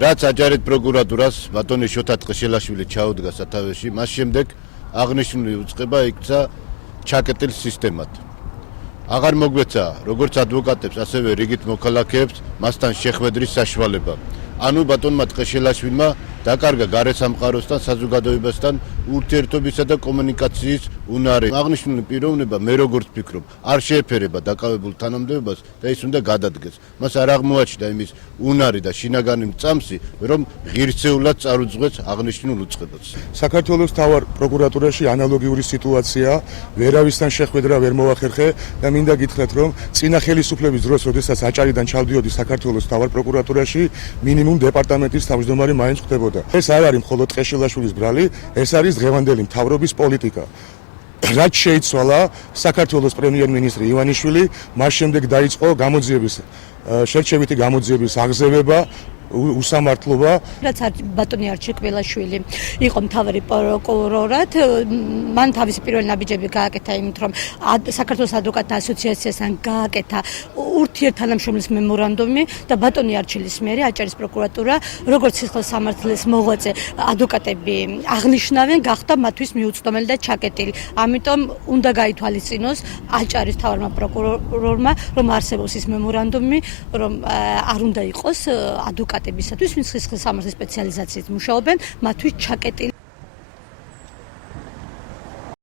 რაც აჯარეთ პროკურატურას ბატონი შოთა ტყიშელაშვილი ჩაუდგა სათავეში, მას შემდეგ აღნიშნული უწყება იქცა ჩაკეტილ სისტემად. აღარ მოგვეცა როგორც ადვოკატებს, ასევე რიგით მოქალაქეებს მასთან შეხვედრის საშუალება. ანუ ბატონმა ტყიშელაშვილმა დაკარგა გარესამყაროსთან, საზოგადოებასთან ურთიერთობისა და კომუნიკაციის უნარი. აღნიშნული პიროვნება მე როგორც ვფიქრობ, არ შეეფერება დაკავებულ თანამდებობას და ის უნდა გადადგეს. მას არ აღმოაჩნდა იმის უნარი და შინაგანი მწამსი, რომ ღირსეულად წარუძღვეს აღნიშნულ უწყებას. საქართველოს მთავარ პროკურატურაში ანალოგიური სიტუაცია, ვერავისთან შეხვედრა ვერ მოახერხე და მინდა გითხრათ, რომ წინა ხელისუფლების დროს, როდესაც აჭარიდან ჩავდიოდი საქართველოს მთავარ პროკურატურაში, მინიმუმ დეპარტამენტის თავმჯდომარე მაინც ხვდებოდა. ეს არ არის მხოლოდ ტყეშელაშვილის ბრალი, ეს არის დღევანდელი მთავრობის პოლიტიკა. რაც შეიცვალა საქართველოს პრემიერ-მინისტრი ივანიშვილი, მას შემდეგ დაიწყო გამოძიების შერჩევითი გამოძიების აღზევება, უსამართლობა. რაც ბატონი არჩილ კბილაშვილი იყო მთავარი პროკურორად, მან თავისი პირველი ნაბიჯები გააკეთა იმით, რომ საქართველოს ადვოკატთა ასოციაციასთან გააკეთა ურთიერთთანამშრომლის მემორანდუმი და ბატონი არჩილის მერე აჭარის პროკურატურა, როგორც სისხლის სამართლის მოღვაწე ადვოკატები აღნიშნავენ, გახდა მათთვის მიუწვდომელი და ჩაკეტილი. ამიტომ უნდა გაითვალისწინოს აჭარის მთავარმა პროკურორმა, რომ არსებობს ის მემორანდუმი, რომ არ უნდა იყოს ადვოკატებისათვის, ვინც სისხლის სამართლის სპეციალიზაციით მუშაობენ, მათთვის ჩაკეტილი